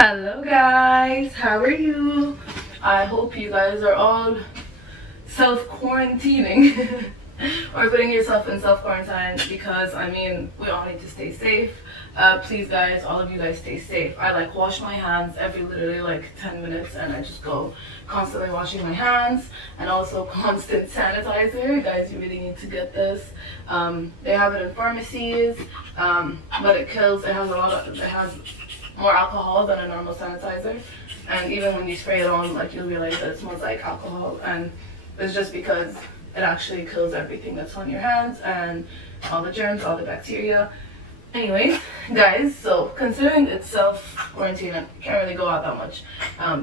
Hello guys, how are you? I hope you guys are all self-quarantining or putting yourself in self-quarantine, because I mean we all need to stay safe. Please guys, all of you guys stay safe. I like wash my hands every literally like 10 minutes, and I just go constantly washing my hands, and also constant sanitizer. Guys, you really need to get this. They have it in pharmacies, but it kills. It has more alcohol than a normal sanitizer, and even when you spray it on, like, you'll realize that it smells like alcohol, and it's just because it actually kills everything that's on your hands and all the germs, all the bacteria. Anyways, guys, so considering it's self-quarantine, I can't really go out that much,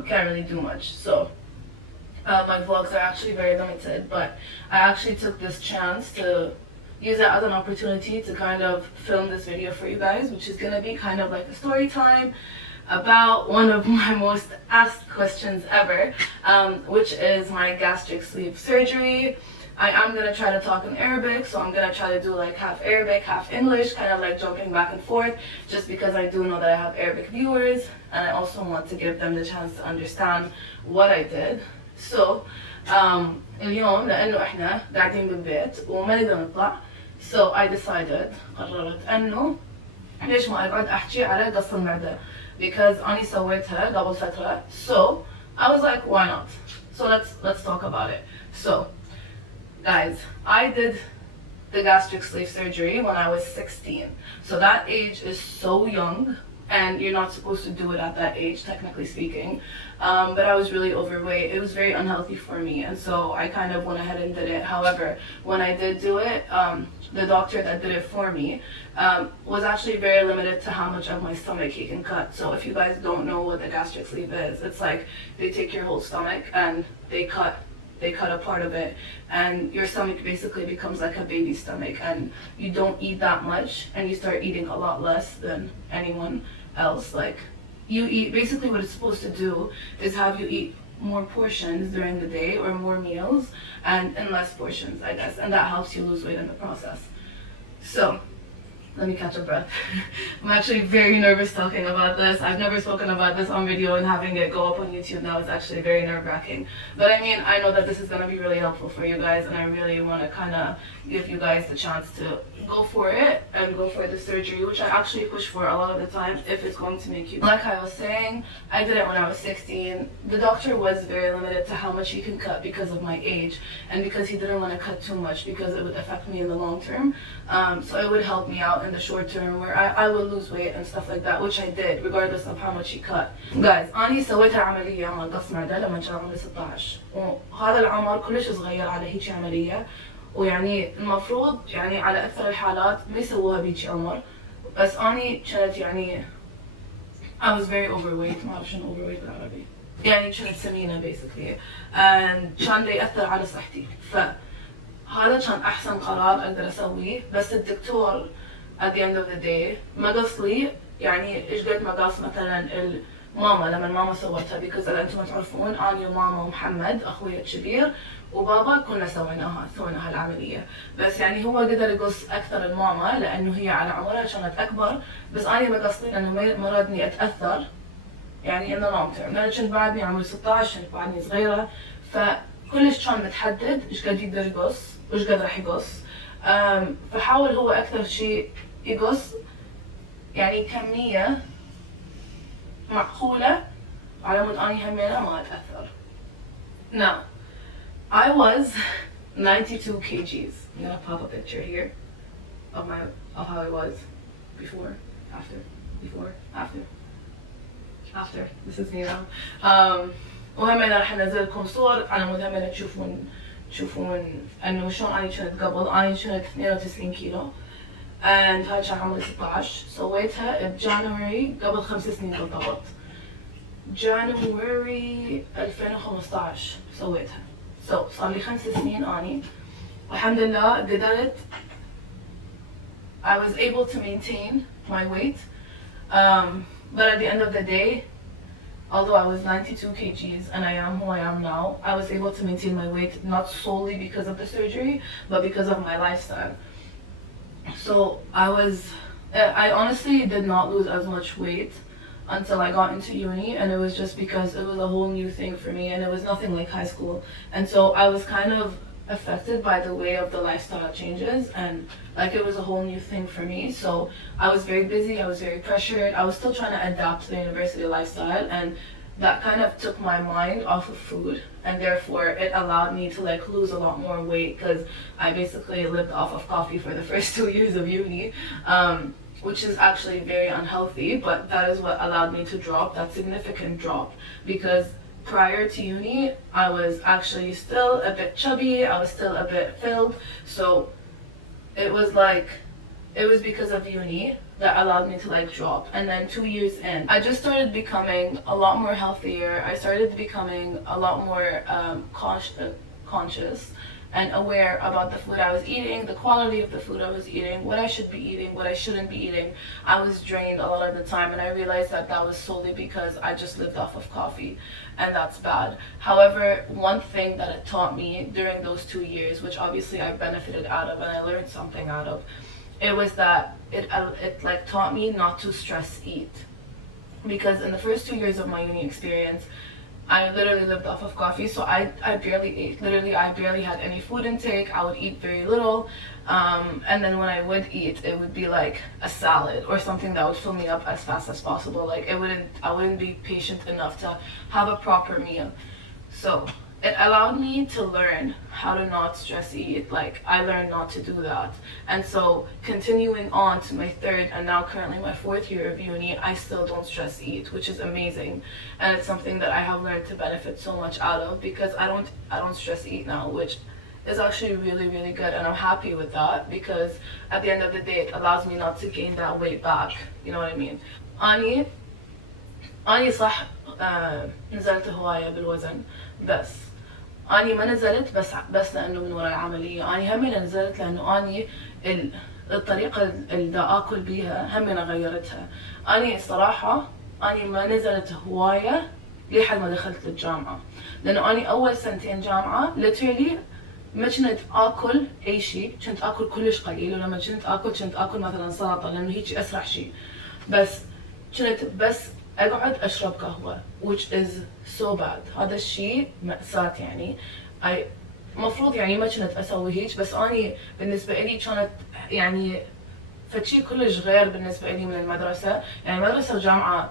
can't really do much, so my vlogs are actually very limited, but I actually took this chance to use it as an opportunity to kind of film this video for you guys, which is gonna be kind of like a story time about one of my most asked questions ever, which is my gastric sleeve surgery. I am gonna try to talk in Arabic, so I'm gonna try to do like half Arabic, half English, kind of like jumping back and forth, just because I do know that I have Arabic viewers, and I also want to give them the chance to understand what I did. So اليوم لأنه إحنا قاعدين بالبيت وما نقدر نطلع، so I decided قررت إنه ليش ما أقعد أحكي على قص المعدة، because أنا سويتها قبل فترة, so I was like, why not? So let's talk about it. So guys, I did the gastric sleeve surgery when I was 16, so that age is so young, and you're not supposed to do it at that age, technically speaking, but I was really overweight. It was very unhealthy for me, and so I kind of went ahead and did it. However, when I did do it, the doctor that did it for me was actually very limited to how much of my stomach he can cut. So if you guys don't know what the gastric sleeve is, it's like they take your whole stomach and they cut a part of it, and your stomach basically becomes like a baby stomach, and you don't eat that much, and you start eating a lot less than anyone else. Like, you eat, basically what it's supposed to do is have you eat more portions during the day, or more meals, and in less portions, I guess, and that helps you lose weight in the process. So let me catch a breath. I'm actually very nervous talking about this. I've never spoken about this on video, and having it go up on YouTube now is actually very nerve-wracking. But I mean, I know that this is going to be really helpful for you guys, and I really want to kind of give you guys the chance to go for it and go for the surgery, which I actually push for a lot of the time if it's going to make you. Like I was saying, I did it when I was 16. The doctor was very limited to how much he can cut because of my age, and because he didn't want to cut too much because it would affect me in the long term. So it would help me out in the short term, where I would lose weight and stuff like that, which I did regardless of how much he cut. Guys, أنا سويت عملية مع قص معدة لما كان عمري 16، وهذا العمر كلش صغير على هيك عملية، ويعني المفروض يعني على أكثر الحالات ما يسووها بهيك عمر، بس أنا كانت يعني I was very overweight. ما أعرف شنو overweight بالعربي، يعني كنت سمينة basically، and كان يأثر على صحتي، فهذا كان أحسن قرار أقدر أسويه. بس الدكتور at the end of the day ما قص لي يعني إيش قد ما قص مثلا الماما لما الماما سوتها، because إذا أنتم تعرفون أنا وماما ومحمد أخوي الكبير وبابا كنا سوينا العملية، بس يعني هو قدر يقص أكثر الماما لأنه هي على عمرها كانت أكبر، بس أنا ما قصني لأنه ما ردني أتأثر يعني in the long term، لأن كنت بعدني عمري 16، كنت بعدني صغيرة، فكلش كان متحدد إيش قد يقدر يقص وإيش قد راح يقص. فحاول هو أكثر شيء يقص يعني كمية معقولة على مود أني همينة ما أتأثر. Now, I was 92 kgs. I'm gonna pop a picture here of how I was before, after. This is me now. وهمينة رح ننزل لكم صور على مود همينة تشوفون انه شلون اني كنت قبل. اني كنت 92 كيلو، and هاي كان عمري 16. سويتها بجانوري قبل 5 سنين بالضبط، جانوري 2015 سويتها. صار لي 5 سنين اني، والحمد لله قدرت. I was able to maintain my weight, but at the end of the day, although I was 92 kgs and I am who I am now, I was able to maintain my weight not solely because of the surgery, but because of my lifestyle. So I honestly did not lose as much weight until I got into uni, and it was just because it was a whole new thing for me and it was nothing like high school. And so I was kind of affected by the way of the lifestyle changes, and like it was a whole new thing for me. So I was very busy, I was very pressured, I was still trying to adapt to the university lifestyle, and that kind of took my mind off of food, and therefore it allowed me to like lose a lot more weight because I basically lived off of coffee for the first 2 years of uni, which is actually very unhealthy, but that is what allowed me to drop that significant drop. Because prior to uni I was actually still a bit chubby, I was still a bit filled, so it was because of uni that allowed me to like drop. And then 2 years in, I just started becoming a lot more healthier. I started becoming a lot more conscious and aware about the food I was eating, the quality of the food I was eating, what I should be eating, what I shouldn't be eating. I was drained a lot of the time, and I realized that that was solely because I just lived off of coffee, and that's bad. However, one thing that it taught me during those 2 years, which obviously I benefited out of and I learned something out of, it was that it like taught me not to stress eat. Because in the first 2 years of my uni experience, I literally lived off of coffee, so I barely ate. Literally, I barely had any food intake. I would eat very little, and then when I would eat, it would be like a salad or something that would fill me up as fast as possible. Like I wouldn't be patient enough to have a proper meal. So it allowed me to learn how to not stress eat. Like I learned not to do that. And so continuing on to my third and now currently my 4th year of uni, I still don't stress eat, which is amazing. And it's something that I have learned to benefit so much out of, because I don't stress eat now, which is actually really, really good. And I'm happy with that, because at the end of the day, it allows me not to gain that weight back. You know what I mean? أني صح نزلت هواية بالوزن، بس أني ما نزلت بس لأنه من وراء العملية. أني همين نزلت لأنه أني الطريقة اللي آكل بيها همين غيرتها. أني الصراحة أني ما نزلت هواية لحد ما دخلت الجامعة، لأنه أني أول 2 سنين جامعة literally ما كنت آكل أي شيء، كنت آكل كلش قليل، ولما كنت آكل مثلا سلطة لأنه هيك أسرع شيء، بس كنت بس أقعد أشرب قهوة which is so bad. هذا الشيء مأساة يعني. مفروض يعني ما كنت أسوي هيك، بس أني بالنسبة إلي كانت يعني فشي كلش غير بالنسبة إلي من المدرسة. يعني المدرسة والجامعة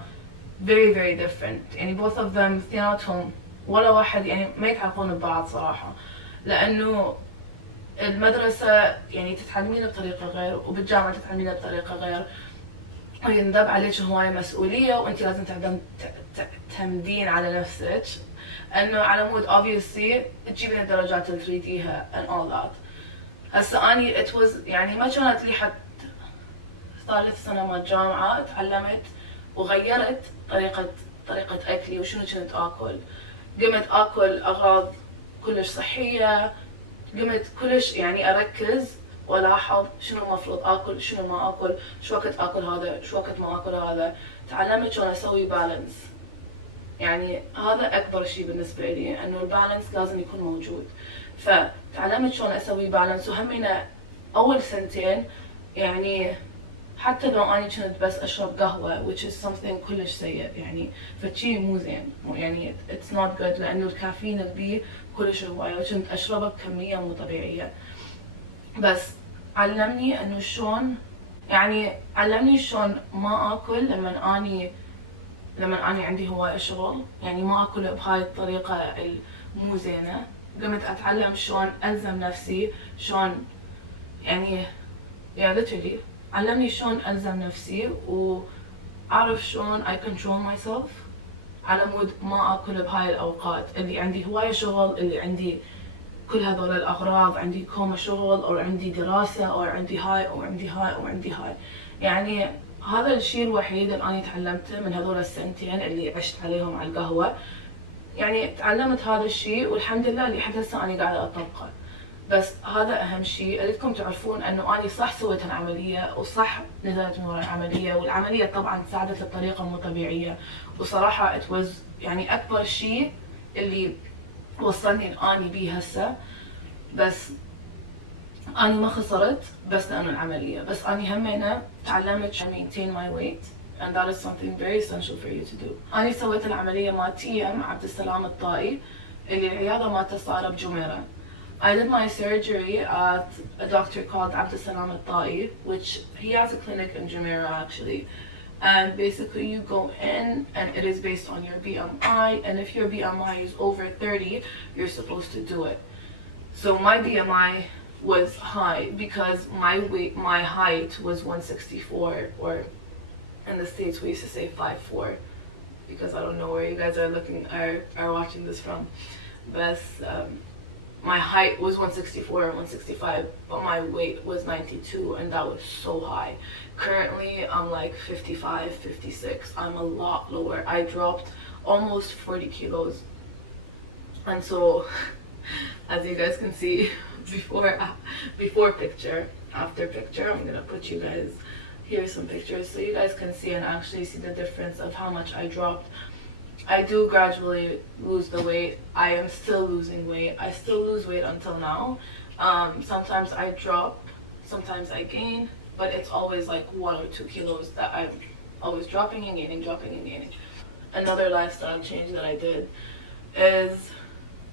very very different، يعني both of them اثنيناتهم ولا واحد يعني ما يتعلقون ببعض صراحة، لأنه المدرسة يعني تتعلمين بطريقة غير، وبالجامعة تتعلمين بطريقة غير، ويندب عليك هواية مسؤولية، وانت لازم تعتمدين على نفسك انه على مود obviously تجيبين الدرجات اللي تريديها and all that. هسه اني it was يعني ما كانت لي حد 3 سنة من الجامعة تعلمت وغيرت طريقة اكلي وشنو كنت اكل. قمت اكل اغراض كلش صحية، قمت كلش يعني اركز ولاحظ شنو المفروض اكل، شنو ما اكل، شو وقت اكل هذا، شو وقت ما اكل هذا. تعلمت شلون اسوي بالانس. يعني هذا اكبر شيء بالنسبه لي، انه البالانس لازم يكون موجود. فتعلمت شلون اسوي بالانس. وهمينه اول 2 سنين يعني حتى لو اني كنت بس اشرب قهوه which is something كلش سيء، يعني فشي مو زين، يعني it's not good، لانه الكافيين اللي بيه كلش هوايه، وكنت اشربه بكميه مو طبيعيه. بس علمني انه شلون، يعني علمني شلون ما اكل لما اني عندي هواية شغل، يعني ما اكل بهاي الطريقة المو زينة. قمت اتعلم شلون الزم نفسي، شلون يعني literally علمني شلون الزم نفسي واعرف شلون I control myself، على مود ما اكل بهاي الاوقات اللي عندي هواية شغل، اللي عندي كل هذول الأغراض، عندي كوما شغل أو عندي دراسة أو عندي هاي أو عندي هاي أو عندي هاي. يعني هذا الشيء الوحيد اللي أنا تعلمته من هذول 2 سنين اللي عشت عليهم على القهوة. يعني تعلمت هذا الشيء والحمد لله اللي حتى هسه أنا قاعدة أطبقه. بس هذا أهم شيء. أريدكم تعرفون أنه أنا صح سويت العملية وصح نزلت من وراء العملية، والعملية طبعا ساعدت بطريقة مو طبيعية، وصراحة it was يعني أكبر شيء اللي وصلني اني بيه هسه. بس اني ما خسرت بس لانه العمليه، بس اني همينه تعلمت maintain my weight and that is something very essential for you to do. أنا سويت العملية مع تيا مع عبد السلام الطائي اللي العيادة مالته صارت بجميرة. I did my surgery at a doctor called Abdulsallam Taie, which he has a clinic in Jumeirah actually. And basically you go in and it is based on your BMI, and if your BMI is over 30, you're supposed to do it. So my BMI was high because my height was 164, or in the States we used to say 5'4", because I don't know where you guys are watching this from. But my height was 164 or 165, but my weight was 92, and that was so high. Currently, I'm like 55, 56. I'm a lot lower. I dropped almost 40 kilos. And so, as you guys can see, before picture, after picture, I'm gonna put you guys here some pictures so you guys can see and actually see the difference of how much I dropped. I do gradually lose the weight. I am still losing weight. I still lose weight until now. Sometimes I drop, sometimes I gain, but it's always like 1 or 2 kilos that I'm always dropping and gaining, dropping and gaining. Another lifestyle change that I did is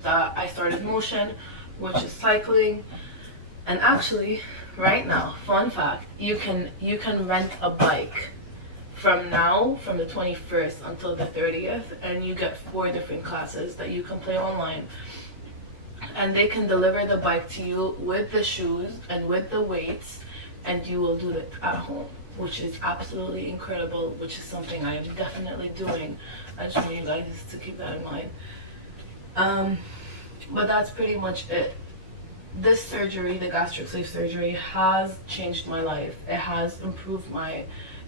that I started motion, which is cycling. And actually, right now, fun fact, you can rent a bike from the 21st until the 30th, and you get 4 different classes that you can play online, and they can deliver the bike to you with the shoes and with the weights, and you will do it at home, which is absolutely incredible, which is something I am definitely doing. I just want you guys to keep that in mind. But that's pretty much it. This surgery, the gastric sleeve surgery, has changed my life. It has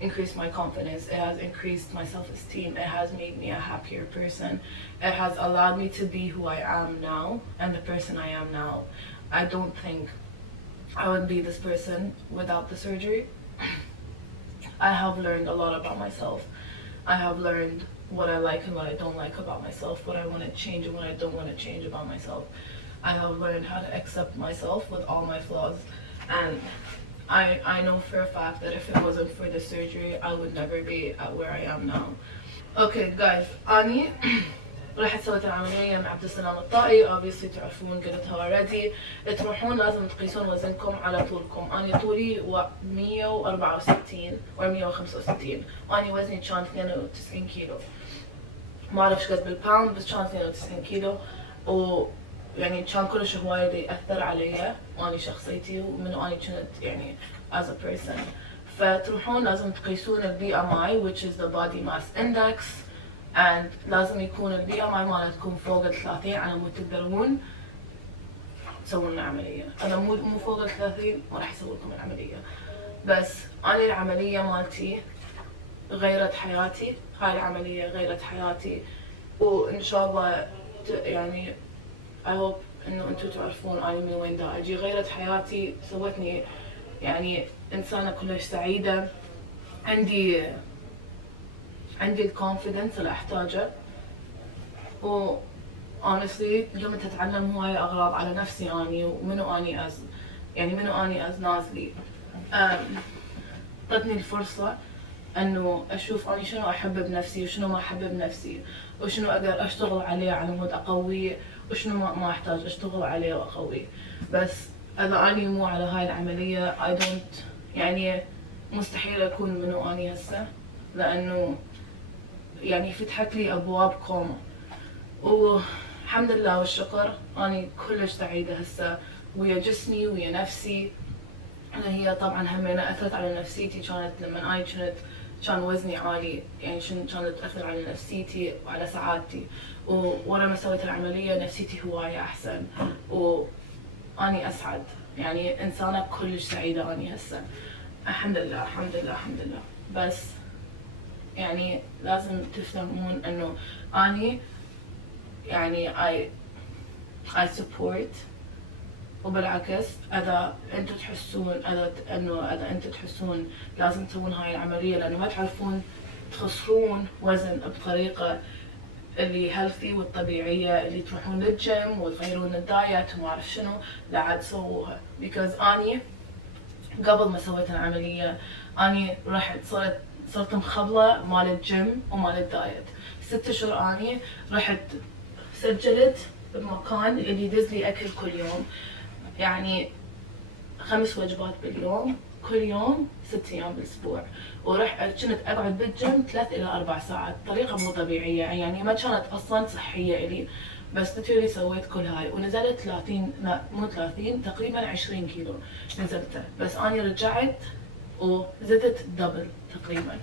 increased my confidence. It has increased my self-esteem. It has made me a happier person. It has allowed me to be who I am now and the person I am now. I don't think I would be this person without the surgery. I have learned a lot about myself. I have learned what I like and what I don't like about myself, what I want to change and what I don't want to change about myself. I have learned how to accept myself with all my flaws, and I know for a fact that if it wasn't for the surgery, I would never be at where I am now. Okay guys, أني رحت سويت العملية مع عبد السلام الطائي. obviously تعرفون قلتها already. تروحون لازم تقيسون وزنكم على طولكم. أنا طولي 164 أو 165، وأنا وزني كان 92 كيلو. ما أعرف ايش قد بالباوند، بس كان 92 كيلو، ويعني كان كلش هواية يأثر علي وأني شخصيتي ومنو أني كنت يعني as a person. فتروحون لازم تقيسون ال BMI, which is the body mass index, and لازم يكون ال BMI مالتكم فوق ال 30 على مود تقدرون تسوون العملية. أنا مو فوق ال 30 ما راح أسوي لكم العملية. بس أنا العملية مالتي غيرت حياتي. هاي العملية غيرت حياتي، وإن شاء الله يعني I hope إنه أنتوا تعرفون أنا من وين دا أجي. غيرت حياتي، سوتني يعني إنسانة كلش سعيدة. عندي الكونفيدنس اللي أحتاجه، و honestly قمت أتعلم هواي أغراض على نفسي أني ومنو أني as نازلي. طتني الفرصة انه اشوف اني شنو احب بنفسي وشنو ما احب بنفسي، وشنو اقدر اشتغل عليه على مود اقويه، وشنو ما احتاج اشتغل عليه واقويه. بس اذا اني مو على هاي العمليه I don't يعني مستحيل اكون منو اني هسه، لانه يعني فتحت لي ابواب كوما، والحمد لله والشكر اني كلش سعيده هسه ويا جسمي ويا نفسي. أنا هي طبعا همينة أثرت على نفسيتي، كانت لما أنا كان وزني عالي، يعني كانت تأثر على نفسيتي وعلى سعادتي، وورا ما سويت العملية نفسيتي هواية أحسن وأني أسعد، يعني إنسانة كلش سعيدة أني هسه الحمد لله الحمد لله الحمد لله. بس يعني لازم تفهمون إنه أني يعني I support، وبالعكس اذا انتم تحسون اذا انتم تحسون لازم تسوون هاي العمليه، لانه ما تعرفون تخسرون وزن بطريقه اللي هيلثي والطبيعيه، اللي تروحون للجيم وتغيرون الدايت وما اعرف شنو، لا عاد سووها. because اني قبل ما سويت العملية أني رحت صرت مخبلة مال الجيم ومال الدايت. 6 أشهر أني رحت سجلت بمكان اللي يدز لي أكل كل يوم، يعني 5 وجبات باليوم كل يوم 6 أيام بالأسبوع. كنت أقعد بالجيم 3 إلى 4 ساعات، طريقة مو طبيعية يعني ما كانت أصلا صحية إلي، بس ليترلي سويت كل هاي ونزلت 30 لا مو 30 تقريبا 20 كيلو نزلته. بس أني رجعت وزدت دبل تقريبا.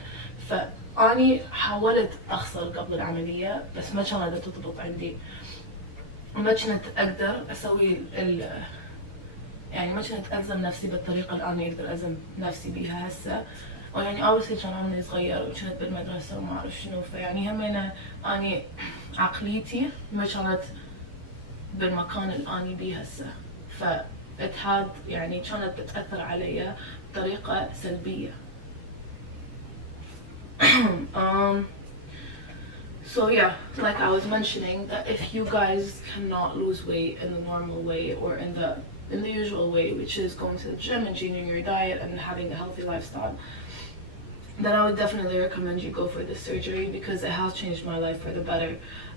فأني حاولت أخسر قبل العملية بس ما كانت تضبط عندي، ما كنت أقدر أسوي يعني ما كنت ألزم نفسي بالطريقة اللي أنا أقدر ألزم نفسي بيها هسه. ويعني أول كان عمري صغير وكنت بالمدرسة وما أعرف شنو، فيعني همينة أني عقليتي ما كانت بالمكان اللي أني بيه هسه، فاتهاد يعني كانت بتأثر علي بطريقة سلبية. So yeah, like I was mentioning, that if you guys cannot lose weight in the normal way or in the usual way, which is going to the gym and changing your diet and having a healthy lifestyle, then I would definitely recommend you go for this surgery because it has changed my life for the better.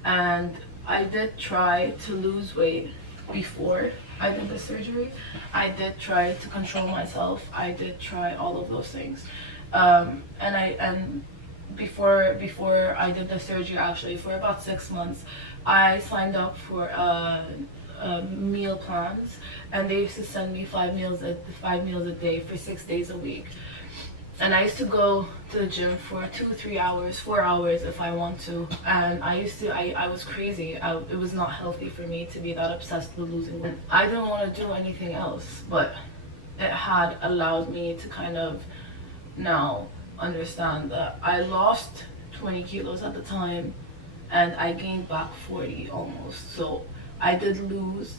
And I did try to lose weight before I did the surgery. I did try to control myself. I did try all of those things. And before I did the surgery, actually for about 6 months, I signed up for meal plans, and they used to send me 5 meals a day for 6 days a week. And I used to go to the gym for 2-3 hours, 4 hours if I want to. And I was crazy. It was not healthy for me to be that obsessed with losing weight. I didn't want to do anything else, but it had allowed me to kind of now understand that I lost 20 kilos at the time and I gained back 40 almost. So I did lose,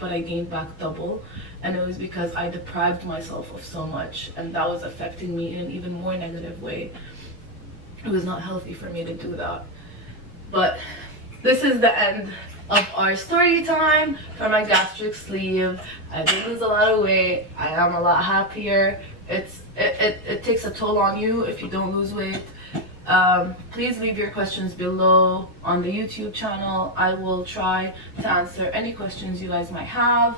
but I gained back double, and it was because I deprived myself of so much, and that was affecting me in an even more negative way. It was not healthy for me to do that. But this is the end of our story time for my gastric sleeve. I did lose a lot of weight. I am a lot happier. It takes a toll on you if you don't lose weight. Please leave your questions below on the YouTube channel. I will try to answer any questions you guys might have,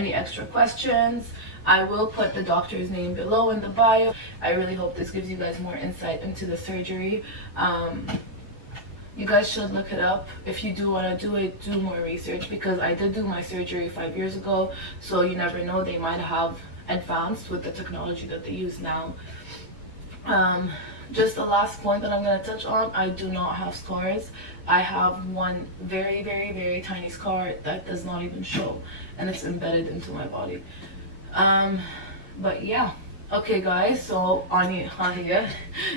any extra questions. I will put the doctor's name below in the bio. I really hope this gives you guys more insight into the surgery. You guys should look it up. If you do want to do it, do more research, because I did do my surgery 5 years ago, so you never know, they might have advanced with the technology that they use now. Just the last point that I'm going to touch on, I do not have scars. I have one very, very, very tiny scar that does not even show, and it's embedded into my body. But yeah, okay guys, so أني ها هي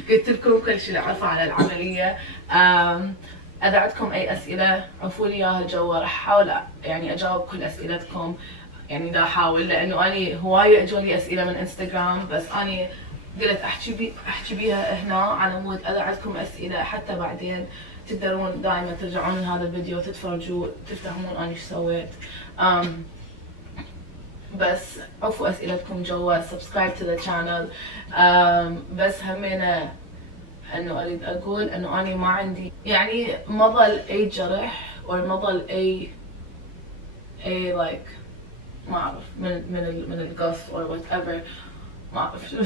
قلت لكم كل شيء اللي أعرفه على العملية. إذا عندكم أي أسئلة عرفوا لي إياها جوا، راح أحاول يعني أجاوب كل أسئلتكم، يعني دا أحاول، لأنه أني هواية أجوني أسئلة من إنستغرام، بس أني قلت أحكي بيها هنا على مود إذا عندكم أسئلة حتى بعدين تقدرون دائما ترجعون لهذا الفيديو تتفرجوا تفتهمون أنا إيش سويت. بس عفوا أسئلتكم جوا، subscribe to the channel. بس همينة إنه أريد أقول إنه أنا ما عندي يعني ما ظل أي جرح أو ما ظل أي like ما أعرف من القص or whatever، ما أعرف شو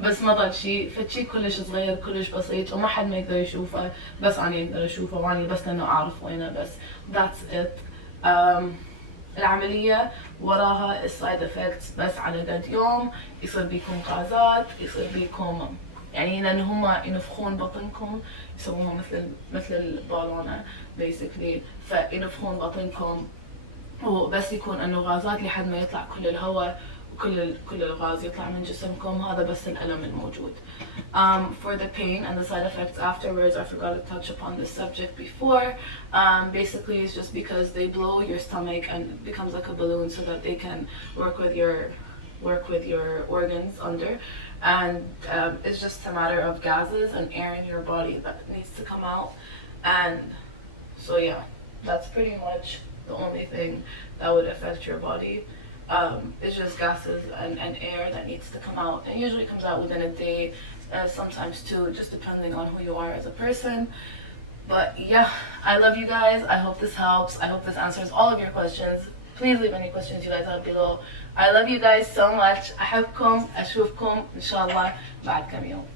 بس ما ضل شيء، فشي كلش صغير كلش بسيط وما حد ما يقدر يشوفه، بس أنا أقدر أشوفه وأنا بس لأنه أعرف وينه بس. that's it. العملية وراها السايد افكتس، بس على قد يوم يصير بيكم غازات، يصير بيكم يعني لأن هم ينفخون بطنكم، يسووها مثل البالونة basically، فينفخون بطنكم وبس يكون انه غازات لحد ما يطلع كل الهواء وكل الغاز يطلع من جسمكم. هذا بس الألم الموجود. For the pain and the side effects afterwards, I forgot to touch upon this subject before. Basically it's just because they blow your stomach and it becomes like a balloon so that they can work with your organs under, and it's just a matter of gases and air in your body that needs to come out. And so yeah, that's pretty much the only thing that would affect your body. It's just gases and air that needs to come out. It usually comes out within a day, sometimes two, just depending on who you are as a person. But yeah, I love you guys. I hope this helps. I hope this answers all of your questions. Please leave any questions you guys have below. I love you guys so much. أحبكم أشوفكم إن شاء الله بعد كم يوم.